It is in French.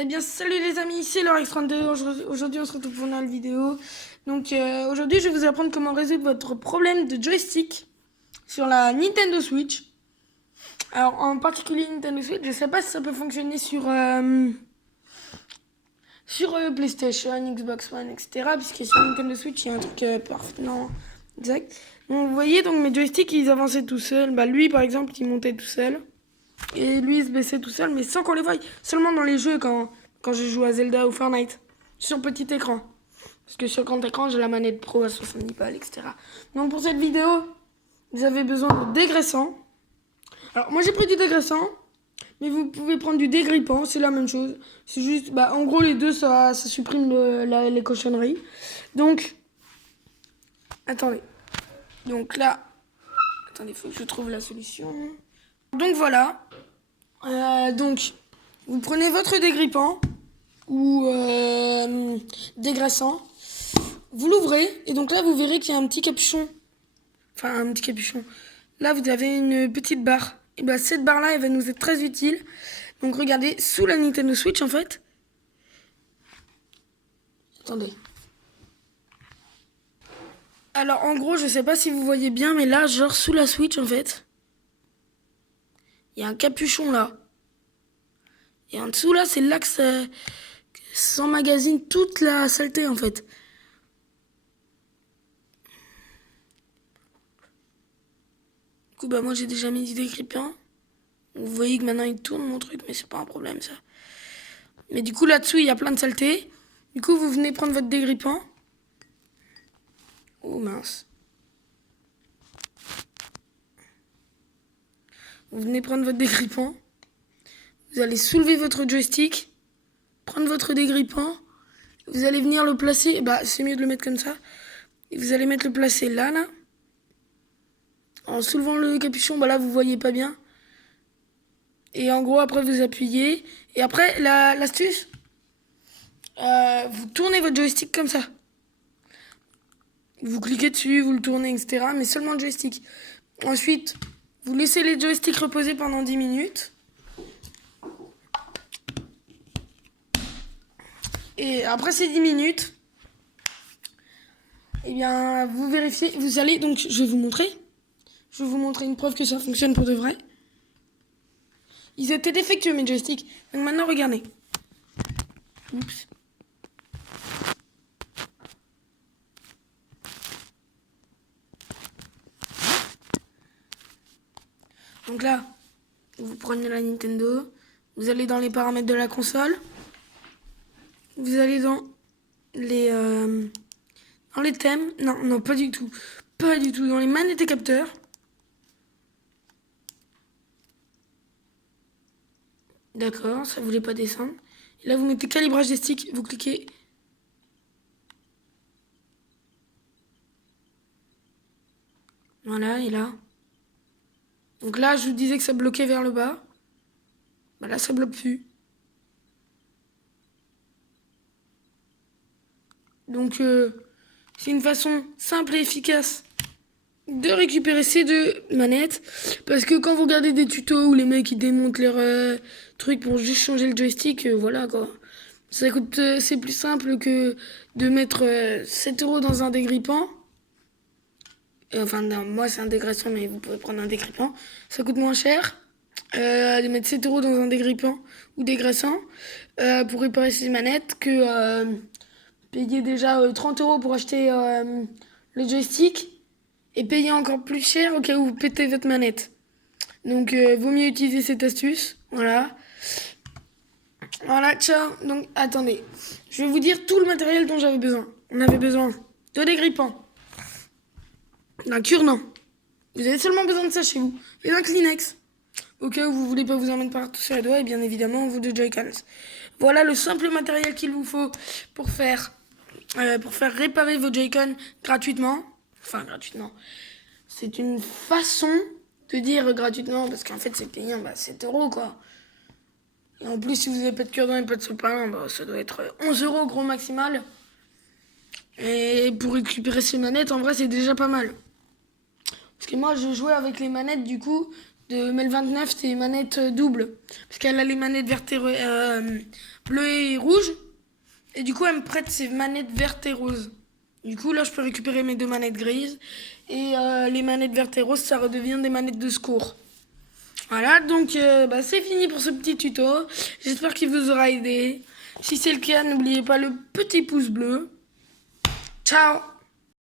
Eh bien, salut les amis, c'est Lorex32. Aujourd'hui, on se retrouve pour une nouvelle vidéo. Donc, aujourd'hui, je vais vous apprendre comment résoudre votre problème de joystick sur la Nintendo Switch. Alors, en particulier Nintendo Switch, je sais pas si ça peut fonctionner sur PlayStation, Xbox One, etc. Puisque sur Nintendo Switch, il y a un truc parfaitement exact. Donc, vous voyez, donc mes joysticks, ils avançaient tout seuls. Bah, lui, par exemple, il montait tout seul. Et lui, il se baissait tout seul, mais sans qu'on les voie. Seulement dans les jeux, quand je joue à Zelda ou Fortnite. Sur petit écran. Parce que sur grand écran, j'ai la manette Pro à 70 balles, etc. Donc pour cette vidéo, vous avez besoin de dégraissant. Alors moi j'ai pris du dégraissant, mais vous pouvez prendre du dégrippant, c'est la même chose. C'est juste, bah en gros les deux, ça supprime les cochonneries. Donc, attendez. Donc là, attendez, il faut que je trouve la solution. Donc voilà. Donc, vous prenez votre dégrippant ou dégraissant, vous l'ouvrez et donc là vous verrez qu'il y a un petit capuchon. Enfin, un petit capuchon. Là, vous avez une petite barre. Et bien, cette barre-là, elle va nous être très utile. Donc, regardez, sous la Nintendo Switch, en fait. Attendez. Alors, en gros, je sais pas si vous voyez bien, mais là, genre, sous la Switch, en fait, il y a un capuchon, là. Et en dessous, là, c'est là que ça s'emmagasine toute la saleté, en fait. Du coup, bah, moi, j'ai déjà mis du dégrippant. Vous voyez que maintenant, il tourne, mon truc, mais c'est pas un problème, ça. Mais du coup, là-dessous, il y a plein de saleté. Du coup, vous venez prendre votre dégrippant. Oh mince. Vous venez prendre votre dégrippant. Vous allez soulever votre joystick. Prendre votre dégrippant. Vous allez venir le placer. Bah, c'est mieux de le mettre comme ça. Et vous allez mettre le placer là, là. En soulevant le capuchon, bah là, vous voyez pas bien. Et en gros, après, vous appuyez. Et après, l'astuce, vous tournez votre joystick comme ça. Vous cliquez dessus, vous le tournez, etc. Mais seulement le joystick. Ensuite, vous laissez les joysticks reposer pendant 10 minutes. Et après ces 10 minutes, eh bien, vous vérifiez. Vous allez, donc, je vais vous montrer. Je vais vous montrer une preuve que ça fonctionne pour de vrai. Ils étaient défectueux, mes joysticks. Donc maintenant, regardez. Oups. Donc là, vous prenez la Nintendo. Vous allez dans les paramètres de la console. Vous allez dans les thèmes. Non, non, pas du tout. Pas du tout. Dans les manettes et capteurs. D'accord, ça voulait pas descendre. Et là, vous mettez calibrage des sticks. Vous cliquez. Voilà, et là. Donc là, je vous disais que ça bloquait vers le bas. Bah là, ça bloque plus. Donc, c'est une façon simple et efficace de récupérer ces deux manettes. Parce que quand vous regardez des tutos où les mecs ils démontent leur truc pour juste changer le joystick, voilà quoi. Ça coûte, c'est plus simple que de mettre 7 € dans un dégrippant. Enfin, non, moi c'est un dégraissant, mais vous pouvez prendre un dégrippant. Ça coûte moins cher de mettre 7 € dans un dégrippant ou dégraissant pour réparer ces manettes que payer déjà 30 € pour acheter le joystick et payer encore plus cher au cas où vous pétez votre manette. Donc, vaut mieux utiliser cette astuce. Voilà. Voilà, ciao. Donc, attendez. Je vais vous dire tout le matériel dont j'avais besoin. On avait besoin de dégrippant, d'un cure-dent. Vous avez seulement besoin de ça chez vous. Et d'un Kleenex. Au cas où vous voulez pas vous en mettre partout sur les doigts. Et bien évidemment, vos deux Joy-Cons. Voilà le simple matériel qu'il vous faut pour faire réparer vos Joy-Con gratuitement. Enfin, gratuitement. C'est une façon de dire gratuitement, parce qu'en fait, c'est payant 7 € quoi. Et en plus, si vous n'avez pas de cure-dent et pas de sopalin, ça doit être 11 € gros maximal. Et pour récupérer ces manettes, en vrai, c'est déjà pas mal. Parce que moi, je jouais avec les manettes, du coup, de Mel 29, c'est manette double. Parce qu'elle a les manettes vertes et bleues et rouges. Et du coup, elle me prête ses manettes vertes et roses. Du coup, là, je peux récupérer mes 2 manettes grises. Et les manettes vertes et roses, ça redevient des manettes de secours. Voilà, donc c'est fini pour ce petit tuto. J'espère qu'il vous aura aidé. Si c'est le cas, n'oubliez pas le petit pouce bleu. Ciao!